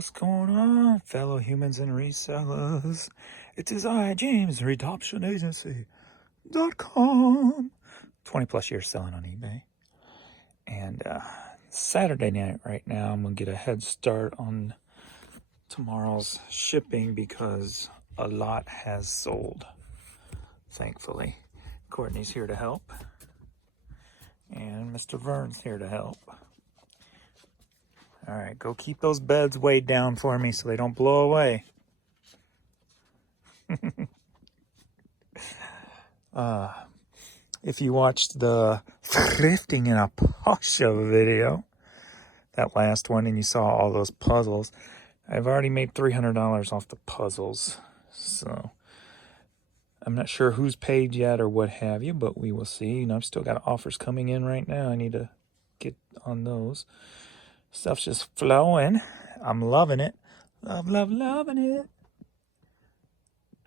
What's going on, fellow humans and resellers? It is I, James, RedoptionAgency.com. 20 plus years selling on eBay. And Saturday night right now, I'm going to get a head start on tomorrow's shipping because a lot has sold, thankfully. Courtney's here to help. And Mr. Vern's here to help. All right, go keep those beds weighed down for me so they don't blow away. If you watched the thrifting in a Pasha video, that last one, and you saw all those puzzles, I've already made $300 off the puzzles. So I'm not sure who's paid yet or what have you, but we will see. You know, I've still got offers coming in right now. I need to get on those. Stuff's just flowing. I'm loving it. Loving it.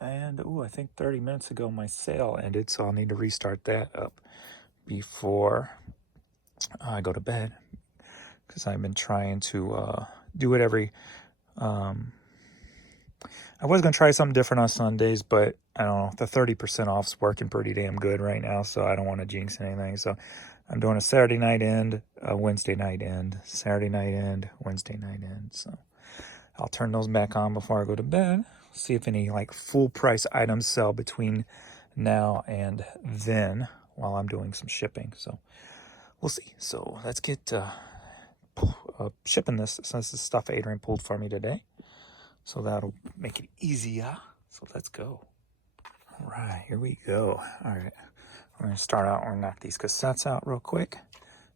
And, I think 30 minutes ago my sale ended, so I'll need to restart that up before I go to bed. Because I've been trying to do it every... I was going to try something different on Sundays, but I don't know. The 30% off's working pretty damn good right now, so I don't want to jinx anything. So I'm doing a Saturday night end, a Wednesday night end, Saturday night end, Wednesday night end. So I'll turn those back on before I go to bed. See if any like full price items sell between now and then while I'm doing some shipping. So we'll see. So let's get shipping this, since this stuff Adrian pulled for me today. So that'll make it easier. So let's go. All right, here we go. All right, we're going to start out. We're going to knock these cassettes out real quick.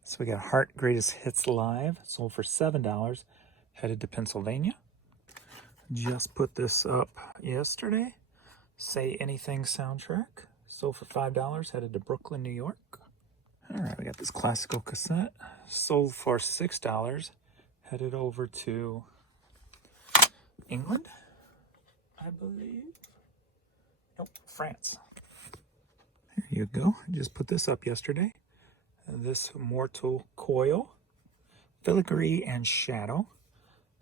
So we got Heart Greatest Hits Live, sold for $7, headed to Pennsylvania. Just put this up yesterday. Say Anything soundtrack, sold for $5, headed to Brooklyn, New York. All right, we got this classical cassette, sold for $6, headed over to England, I believe. Nope, France. There you go. I just put this up yesterday. This Mortal Coil, Filigree and Shadow,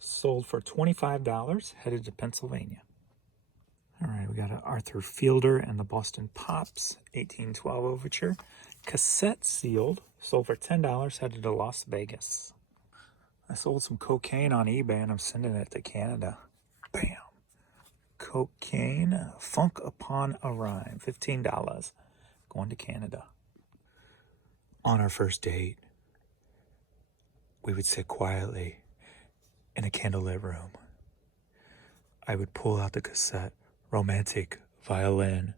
sold for $25, headed to Pennsylvania. All right, we got an Arthur Fielder and the Boston Pops 1812 Overture. Cassette sealed, sold for $10, headed to Las Vegas. I sold some cocaine on eBay and I'm sending it to Canada. Bam. Cocaine, Funk Upon a Rhyme, $15, going to Canada. On our first date, we would sit quietly in a candlelit room. I would pull out the cassette, Romantic Violin,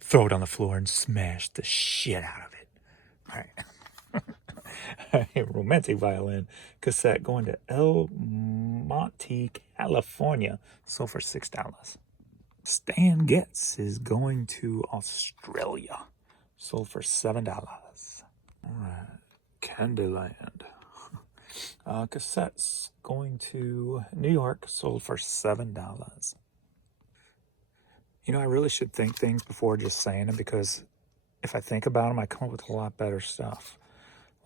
throw it on the floor and smash the shit out of it. All right. Romantic Violin cassette going to El Monte, California, sold for $6. Stan Getz is going to Australia, sold for $7. All right. Candyland. Cassettes going to New York, sold for $7. You know, I really should think things before just saying them, because if I think about them, I come up with a lot better stuff.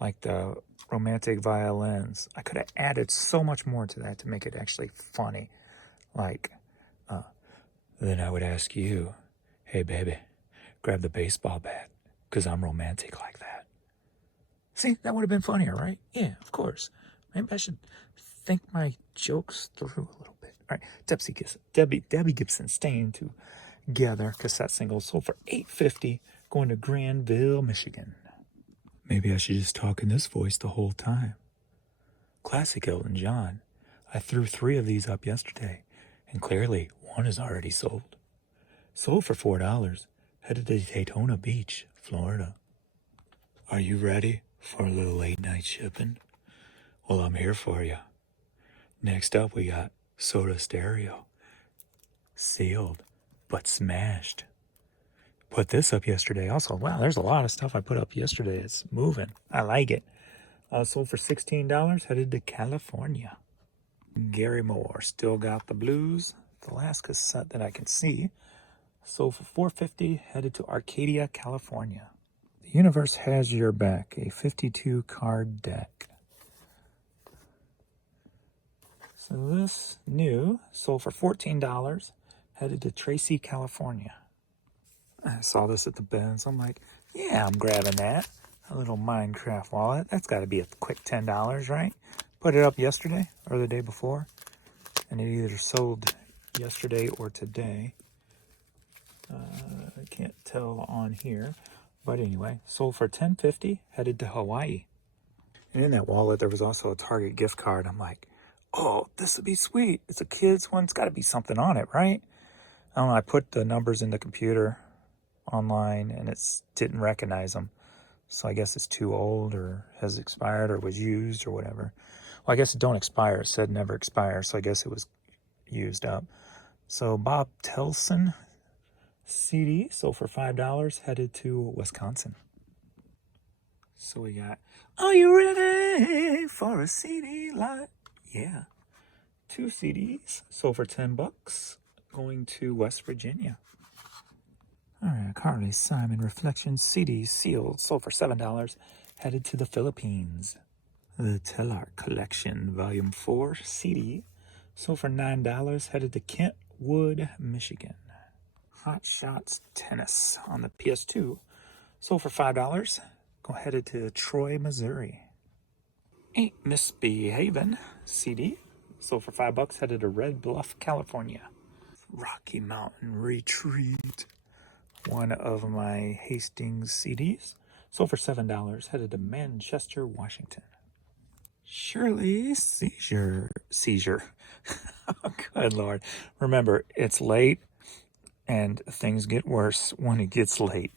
Like the Romantic Violins. I could have added so much more to that to make it actually funny. Like, then I would ask you, hey baby, grab the baseball bat, because I'm romantic like that. See, that would have been funnier, right? Yeah, of course. Maybe I should think my jokes through a little bit. All right, Debbie Gibson, Staying Together, cassette single, sold for $8.50, going to Granville, Michigan. Maybe I should just talk in this voice the whole time. Classic Elton John. I threw 3 of these up yesterday, and clearly one is already sold. Sold for $4, headed to Daytona Beach, Florida. Are you ready for a little late night shipping? Well, I'm here for you. Next up, we got Soda Stereo. Sealed, but smashed. Put this up yesterday also. Wow, there's a lot of stuff I put up yesterday. It's moving. I like it. Sold for $16, headed to California. Gary Moore, Still Got the Blues. The last cassette that I can see. Sold for $4.50, headed to Arcadia, California. The Universe Has Your Back, a 52 card deck. So this new sold for $14, headed to Tracy, California. I saw this at the bins. I'm like, yeah, I'm grabbing that. A little Minecraft wallet. That's got to be a quick $10, right? Put it up yesterday or the day before, and it either sold yesterday or today. I can't tell on here, but anyway, sold for $10.50, headed to Hawaii. And in that wallet, there was also a Target gift card. I'm like, oh, this would be sweet. It's a kid's one. It's got to be something on it, right? I don't know. I put the numbers in the computer online, and it didn't recognize them. So I guess it's too old or has expired or was used or whatever. Well, I guess it don't expire. It said never expire, so I guess it was used up. So Bob Telson CD sold for $5, headed to Wisconsin. So we got, are you ready for a CD lot? Yeah. 2 CDs sold for $10, going to West Virginia. All right, Carly Simon Reflection CD sealed, sold for $7, headed to the Philippines. The Telart Collection Volume 4 CD sold for $9, headed to Kentwood, Michigan. Hot Shots Tennis on the PS2 sold for $5, headed to Troy, Missouri. Ain't Misbehavin' CD sold for $5, headed to Red Bluff, California. Rocky Mountain Retreat, one of my Hastings CDs, sold for $7, headed to Manchester, Washington. Shirley Seizure. Oh, good Lord. Remember, it's late and things get worse when it gets late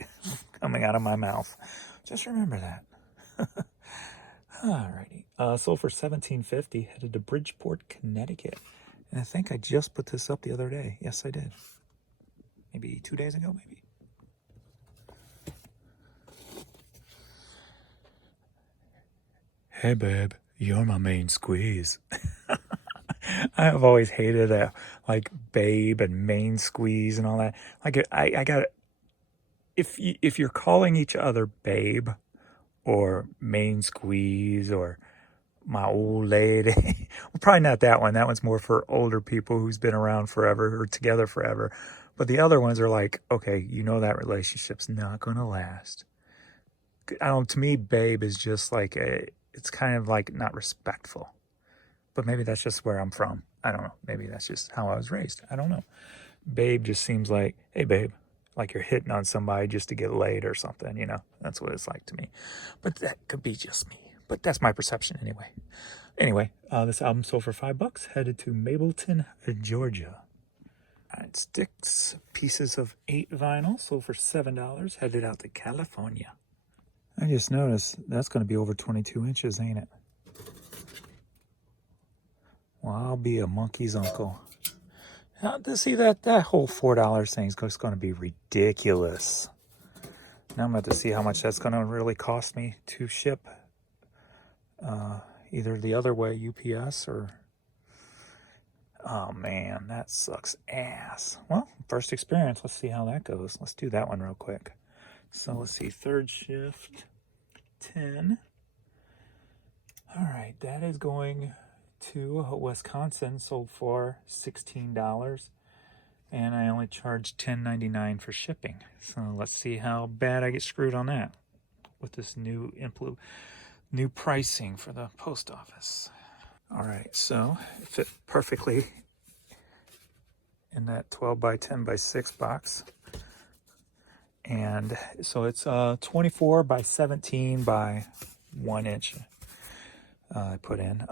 coming out of my mouth. Just remember that. Alrighty. Sold for $17.50, headed to Bridgeport, Connecticut. And I think I just put this up the other day. Yes, I did. Maybe 2 days ago, maybe. Hey, babe, you're my main squeeze. I have always hated that, like, babe and main squeeze and all that. Like, I got, if you're calling each other babe or main squeeze or my old lady, well, probably not that one. That one's more for older people who's been around forever or together forever. But the other ones are like, okay, you know that relationship's not going to last. I don't, to me, babe is just like it's kind of like not respectful. But maybe that's just where I'm from. I don't know. Maybe that's just how I was raised. I don't know. Babe just seems like, hey, babe, like you're hitting on somebody just to get laid or something, you know? That's what it's like to me. But that could be just me. But that's my perception anyway. Anyway, this album sold for $5, headed to Mableton, Georgia. It sticks pieces of 8 vinyl, sold for $7, headed out to California. I just noticed that's going to be over 22 inches, ain't it? Well, I'll be a monkey's uncle. Now, to see that whole $4 thing is just going to be ridiculous. Now I'm going to have to see how much that's going to really cost me to ship. Either the other way, UPS, or... Oh, man, that sucks ass. Well, first experience. Let's see how that goes. Let's do that one real quick. So let's see, third shift, 10. All right, that is going to Wisconsin, sold for $16, and I only charged $10.99 for shipping. So let's see how bad I get screwed on that with this new pricing for the post office. All right, so it fit perfectly in that 12 by 10 by 6 box. And so it's 24 by 17 by 1 inch I put in.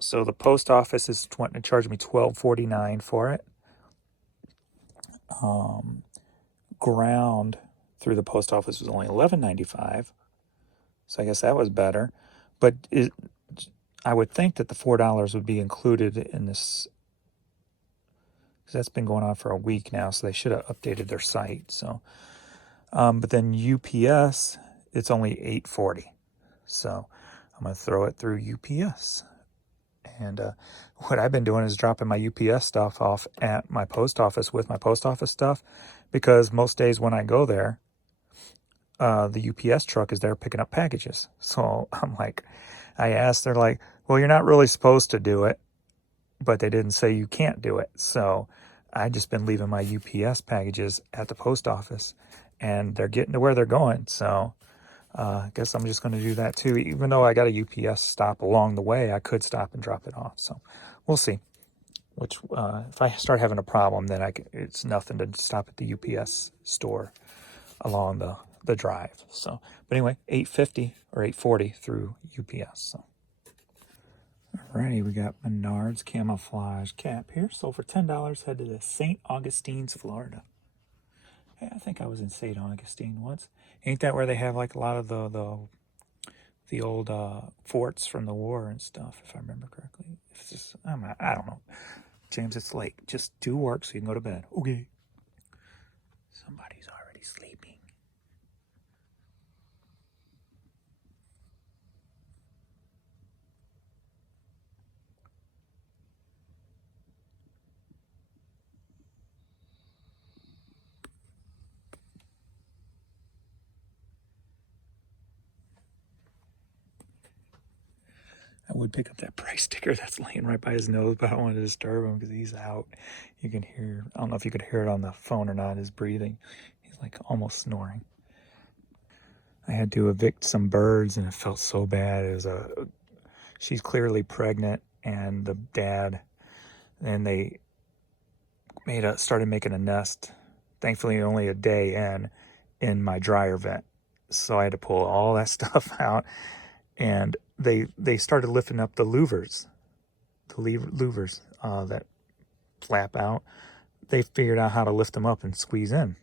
So the post office is wanting to charge me $12.49 for it. Ground through the post office was only $11.95. So I guess that was better. But I would think that the $4 would be included in this, because that's been going on for a week now, so they should have updated their site. So, but then UPS, it's only $8.40. So I'm going to throw it through UPS. And what I've been doing is dropping my UPS stuff off at my post office with my post office stuff, because most days when I go there, the UPS truck is there picking up packages. So I'm like, I asked, they're like, well, you're not really supposed to do it. but they didn't say you can't do it. So I just been leaving my UPS packages at the post office, and they're getting to where they're going. So I guess I'm just going to do that too. Even though I got a UPS stop along the way, I could stop and drop it off. So we'll see. Which if I start having a problem, then it's nothing to stop at the UPS store along the drive. So, but anyway, 850 or 840 through UPS. So. Alrighty, we got Menards camouflage cap here. Sold for $10. Headed to St. Augustine's, Florida. Hey, I think I was in St. Augustine once. Ain't that where they have like a lot of the old forts from the war and stuff, if I remember correctly? It's just, I don't know. James, it's late. Just do work so you can go to bed. Okay. Somebody's already sleeping. I would pick up that price sticker that's laying right by his nose, but I don't want to disturb him because he's out. You can hear, I don't know if you could hear it on the phone or not, his breathing. He's like almost snoring. I had to evict some birds and it felt so bad. She's clearly pregnant, and the dad, and they started making a nest. Thankfully, only a day in my dryer vent. So I had to pull all that stuff out, and they started lifting up the louvers, that flap out. They figured out how to lift them up and squeeze in.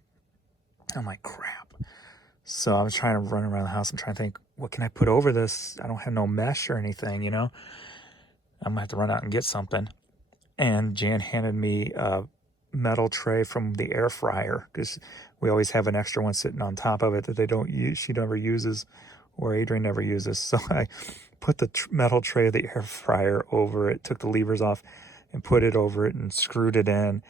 I'm like, crap. So I was trying to run around the house. I'm trying to think, what can I put over this? I don't have no mesh or anything, you know? I'm gonna have to run out and get something. And Jan handed me a metal tray from the air fryer, because we always have an extra one sitting on top of it that they don't use. She never uses, or Adrian never uses. So I put the metal tray of the air fryer over it, took the levers off and put it over it and screwed it in.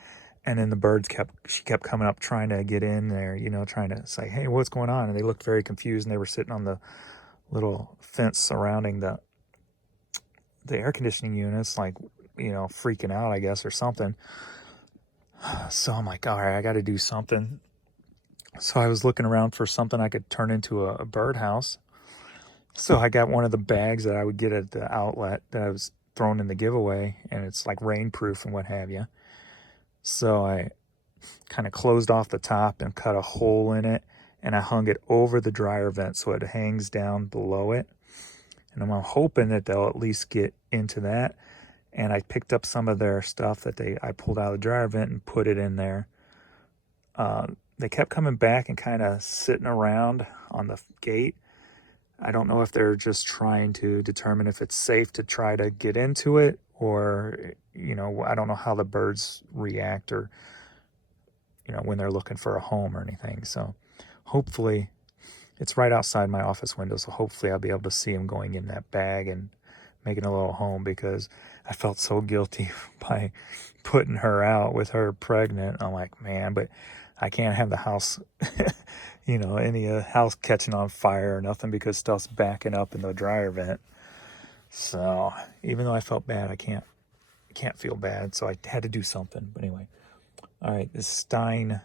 And then the birds she kept coming up trying to get in there, you know, trying to say, hey, what's going on? And they looked very confused, and they were sitting on the little fence surrounding the air conditioning units, like, you know, freaking out, I guess, or something. So I'm like, all right, I got to do something. So I was looking around for something I could turn into a birdhouse. So I got one of the bags that I would get at the outlet that I was throwing in the giveaway, and it's like rainproof and what have you. So I kind of closed off the top and cut a hole in it, and I hung it over the dryer vent so it hangs down below it. And I'm hoping that they'll at least get into that. And I picked up some of their stuff that I pulled out of the dryer vent and put it in there. They kept coming back and kind of sitting around on the gate. I don't know if they're just trying to determine if it's safe to try to get into it, or, you know, I don't know how the birds react, or, you know, when they're looking for a home or anything. So hopefully, it's right outside my office window, so hopefully I'll be able to see them going in that bag and making a little home, because I felt so guilty by putting her out with her pregnant. I'm like, man, but I can't have the house, you know, any house catching on fire or nothing, because stuff's backing up in the dryer vent. So even though I felt bad, I can't feel bad. So I had to do something. But anyway, all right, this Stein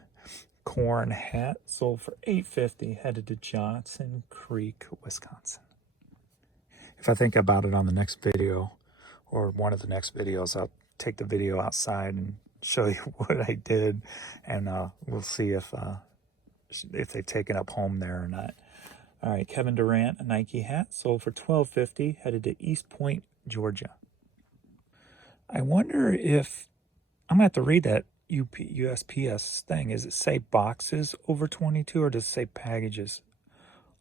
corn hat sold for $8.50, headed to Johnson Creek, Wisconsin. If I think about it on the next video, or one of the next videos, I'll take the video outside and show you what I did, and we'll see if they've taken up home there or not. All right, Kevin Durant, a Nike hat, sold for $12.50, headed to East Point, Georgia. I wonder if I'm gonna have to read that USPS thing. Does it say boxes over 22, or does it say packages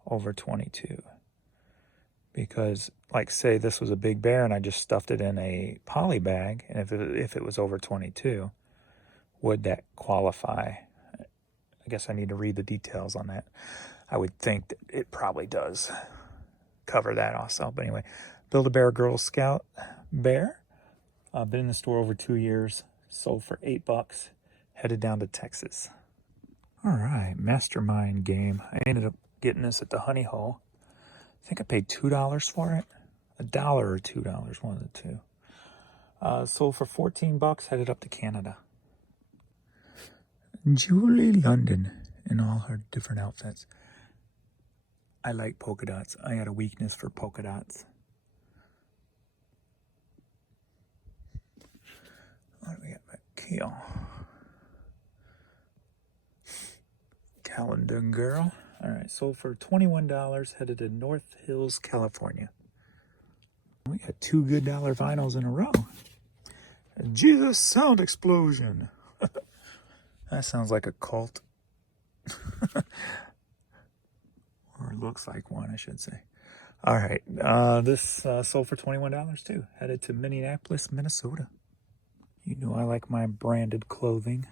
over 22? Because, like, say this was a Big Bear and I just stuffed it in a poly bag, and if it was over 22, would that qualify? I guess I need to read the details on that. I would think that it probably does cover that also. But anyway, Build-A-Bear Girl Scout bear. Been in the store over 2 years. Sold for $8. Headed down to Texas. All right, Mastermind game. I ended up getting this at the Honey Hole. I think I paid $2 for it. $1 or $2, one of the two. Sold for 14 bucks, headed up to Canada. Julie London in all her different outfits. I like polka dots. I had a weakness for polka dots. What do we got back? Kale. Calendar Girl. All right, sold for $21, headed to North Hills, California. We got two good dollar vinyls in a row. Jesus Sound Explosion. That sounds like a cult. Or looks like one, I should say. All right, this sold for $21 too. Headed to Minneapolis, Minnesota. You know I like my branded clothing.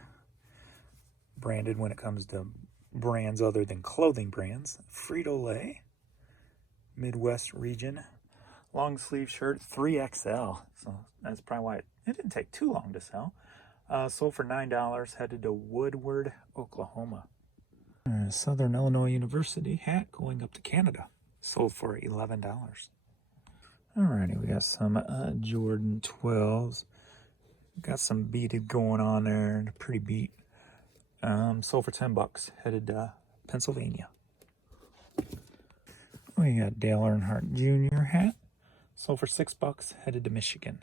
Branded when it comes to brands other than clothing brands. Frito-Lay, Midwest region. Long sleeve shirt, 3XL. So that's probably why it didn't take too long to sell. Sold for $9, headed to Woodward, Oklahoma. Southern Illinois University hat going up to Canada. Sold for $11. Alrighty, we got some Jordan 12s. Got some beaded going on there, pretty beat. Sold for 10 bucks, headed to Pennsylvania. We got Dale Earnhardt Jr. hat. Sold for 6 bucks, headed to Michigan.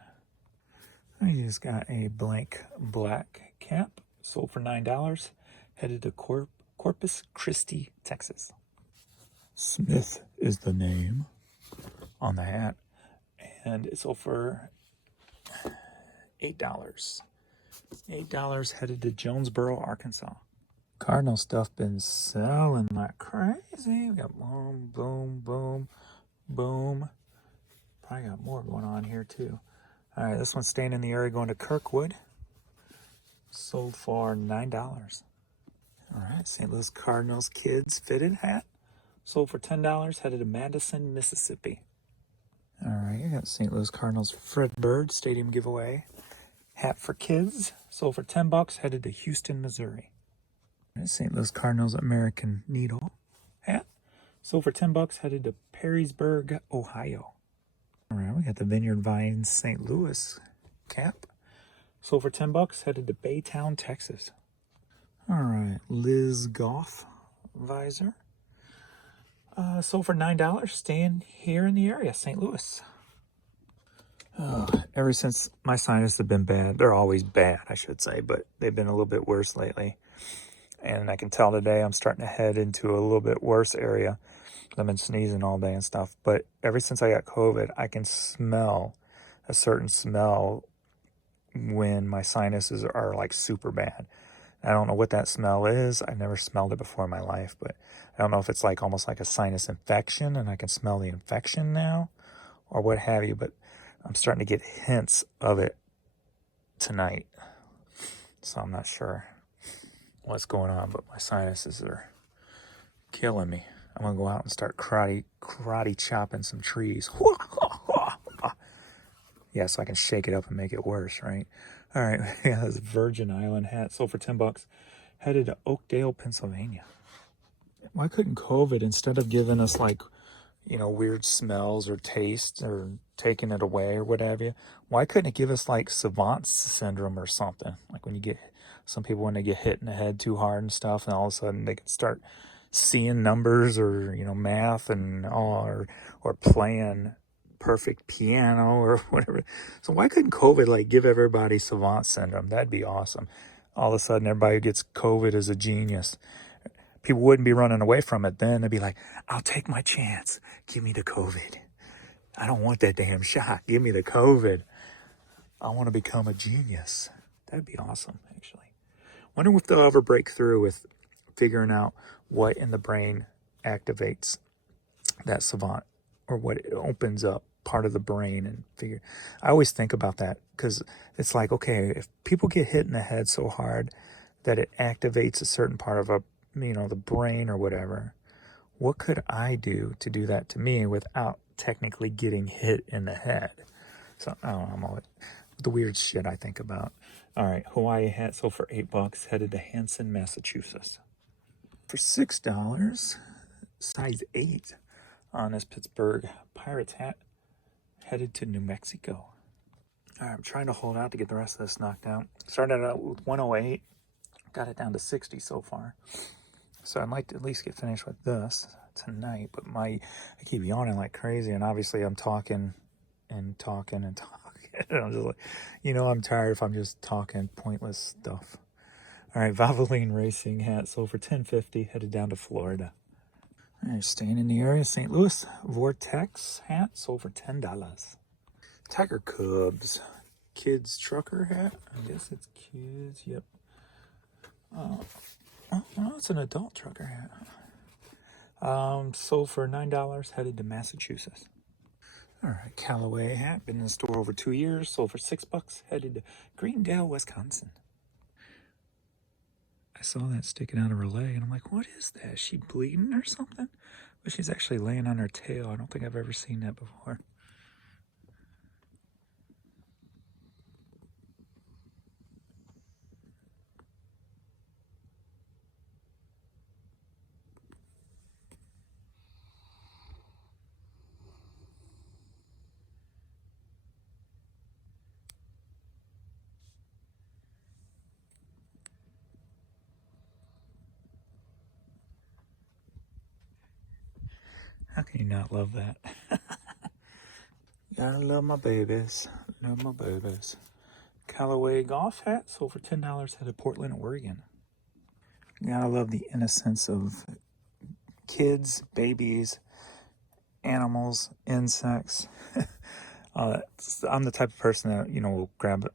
I just got a blank black cap. Sold for $9, headed to Corpus Christi, Texas. Smith is the name on the hat. And it sold for $8. $8 headed to Jonesboro, Arkansas. Cardinal stuff been selling like crazy. We got boom, boom, boom, boom. Probably got more going on here too. All right, this one's staying in the area going to Kirkwood. Sold for $9. All right, St. Louis Cardinals kids fitted hat. Sold for $10, headed to Madison, Mississippi. All right, you got St. Louis Cardinals Fred Bird Stadium giveaway. Hat for kids. Sold for 10 bucks, headed to Houston, Missouri. St. Louis Cardinals American Needle hat. Sold for 10 bucks, headed to Perrysburg, Ohio. All right, we got the Vineyard Vines St. Louis cap. Sold for 10 bucks, headed to Baytown, Texas. All right, Liz Goff visor. Sold for $9, staying here in the area, St. Louis. Ever since my sinuses have been bad, they're always bad, I should say, but they've been a little bit worse lately. And I can tell today I'm starting to head into a little bit worse area. I've been sneezing all day and stuff. But ever since I got COVID, I can smell a certain smell when my sinuses are like super bad. I don't know what that smell is. I've never smelled it before in my life, but I don't know if it's like almost like a sinus infection and I can smell the infection now or what have you, but I'm starting to get hints of it tonight. So I'm not sure what's going on, but my sinuses are killing me. I'm going to go out and start karate chopping some trees. Yeah, so I can shake it up and make it worse, right? All right, we got this Virgin Island hat. Sold for 10 bucks. Headed to Oakdale, Pennsylvania. Why couldn't COVID, instead of giving us like, you know, weird smells or tastes or taking it away or what have you, why couldn't it give us like savant syndrome or something? Like when you get, some people when they get hit in the head too hard and stuff, and all of a sudden they can start seeing numbers or, you know, math and all, or playing perfect piano or whatever. So why couldn't COVID like give everybody savant syndrome? That'd be awesome. All of a sudden everybody who gets COVID is a genius. People wouldn't be running away from it then. They'd be like, I'll take my chance. Give me the COVID. I don't want that damn shot. Give me the COVID. I want to become a genius. That'd be awesome, actually. Wonder if they'll ever break through with figuring out what in the brain activates that savant, or what it opens up part of the brain and figure. I always think about that because it's like, okay, if people get hit in the head so hard that it activates a certain part of the brain or whatever, what could I do to do that to me without technically getting hit in the head? So I don't know, I'm always the weird shit I think about. All right, Hawaii hat sold for $8, headed to Hanson, Massachusetts. For $6, size 8 on this Pittsburgh Pirates hat, headed to New Mexico. All right, I'm trying to hold out to get the rest of this knocked out. Started out with 108, got it down to 60 so far. So I'd like to at least get finished with this tonight, but I keep yawning like crazy, and obviously I'm talking and talking and talking. And I'm just like, I'm tired if I'm just talking pointless stuff. All right, Valvoline Racing hat sold for $10.50, headed down to Florida. All right, staying in the area, St. Louis Vortex hat sold for $10. Tiger Cubs kids trucker hat. I guess it's kids. Yep. Oh, no, it's an adult trucker hat. Sold for $9, headed to Massachusetts. All right, Callaway hat, been in the store over 2 years, sold for $6, headed to Greendale, Wisconsin. I saw that sticking out of her leg, and I'm like, what is that? Is she bleeding or something? But she's actually laying on her tail. I don't think I've ever seen that before. How can you not love that? Gotta love my babies. Love my babies. Callaway golf hat sold for $10, headed to Portland, Oregon. Gotta love the innocence of kids, babies, animals, insects. I'm the type of person that, will grab,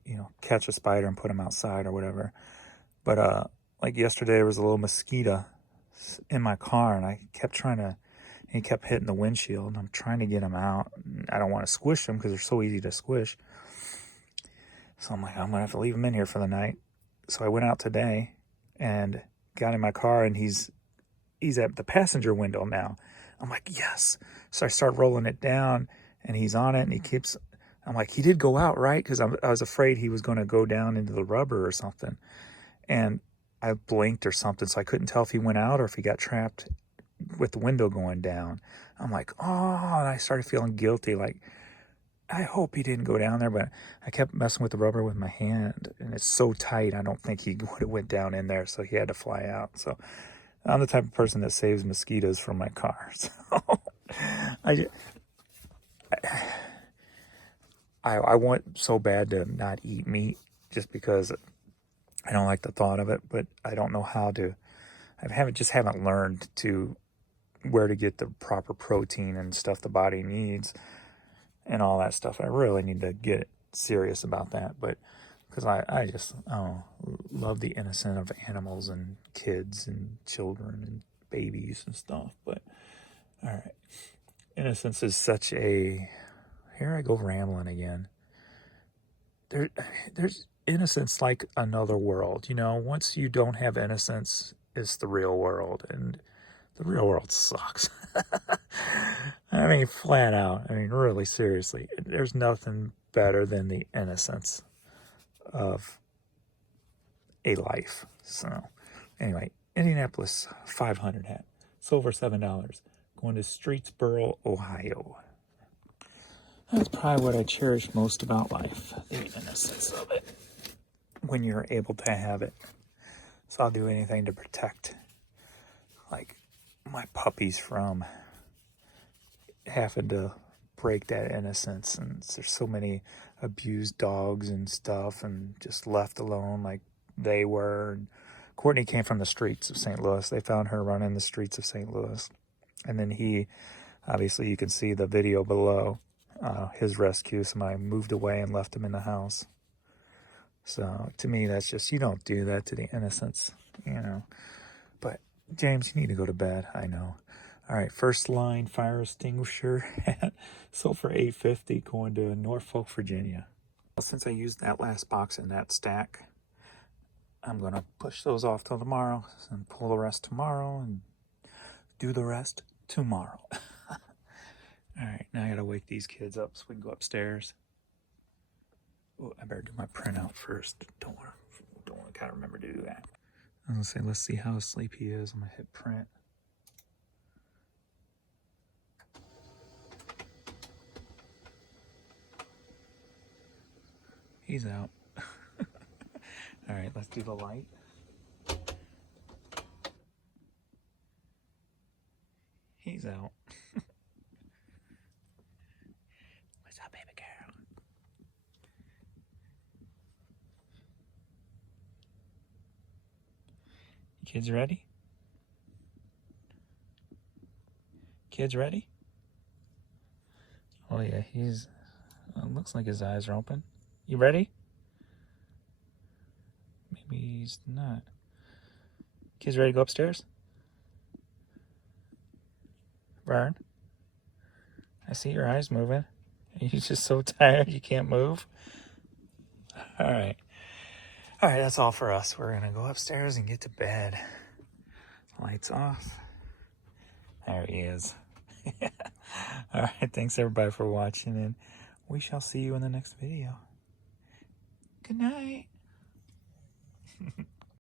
catch a spider and put them outside or whatever. But, like yesterday, there was a little mosquito in my car, and he kept hitting the windshield, and I'm trying to get him out. I don't want to squish them because they're so easy to squish. So I'm like, I'm going to have to leave him in here for the night. So I went out today and got in my car, and he's at the passenger window now. I'm like, yes. So I start rolling it down, and he's on it, and I'm like, he did go out, right? Because I was afraid he was going to go down into the rubber or something. And I blinked or something, so I couldn't tell if he went out or if he got trapped with the window going down. I'm like, oh, and I started feeling guilty, like, I hope he didn't go down there, but I kept messing with the rubber with my hand, and it's so tight, I don't think he would have went down in there, so he had to fly out. So I'm the type of person that saves mosquitoes from my car. So I want so bad to not eat meat just because I don't like the thought of it, but I don't know how to. Haven't learned to where to get the proper protein and stuff the body needs and all that stuff. I really need to get serious about that, but because I just love the innocence of animals and kids and children and babies and stuff. But all right, innocence is such a, here I go rambling again. There's innocence like another world. Once you don't have innocence, it's the real world, and the real world sucks. I mean, flat out. I mean, really, seriously. There's nothing better than the innocence of a life. So, anyway, Indianapolis 500 hat. Sold for $7. Going to Streetsboro, Ohio. That's probably what I cherish most about life. The innocence of it. When you're able to have it. So I'll do anything to protect, like, my puppies from having to break that innocence. And there's so many abused dogs and stuff and just left alone like they were. And Courtney came from the streets of St. Louis. They found her running the streets of St. Louis. And then he, obviously you can see the video below, his rescue. Somebody moved away and left him in the house. So to me, that's just, you don't do that to the innocents, But James, you need to go to bed. I know. All right, First Line fire extinguisher hat sold for $8.50, going to Norfolk, Virginia. Well, since I used that last box in that stack, I'm going to push those off till tomorrow and pull the rest tomorrow and do the rest tomorrow. All right, now I got to wake these kids up so we can go upstairs. Oh, I better do my printout first. Don't want to kind of remember to do that. I'm going to say, let's see how asleep he is. I'm going to hit print. He's out. All right, let's do the light. He's out. What's up, baby girl? Kids ready? Kids ready? Oh yeah, he's, looks like his eyes are open. You ready? Maybe he's not. Kids ready to go upstairs? Vern? I see your eyes moving. Are you just so tired you can't move? All right. All right, that's all for us. We're going to go upstairs and get to bed. Lights off. There he is. All right, thanks everybody for watching, and we shall see you in the next video. Good night.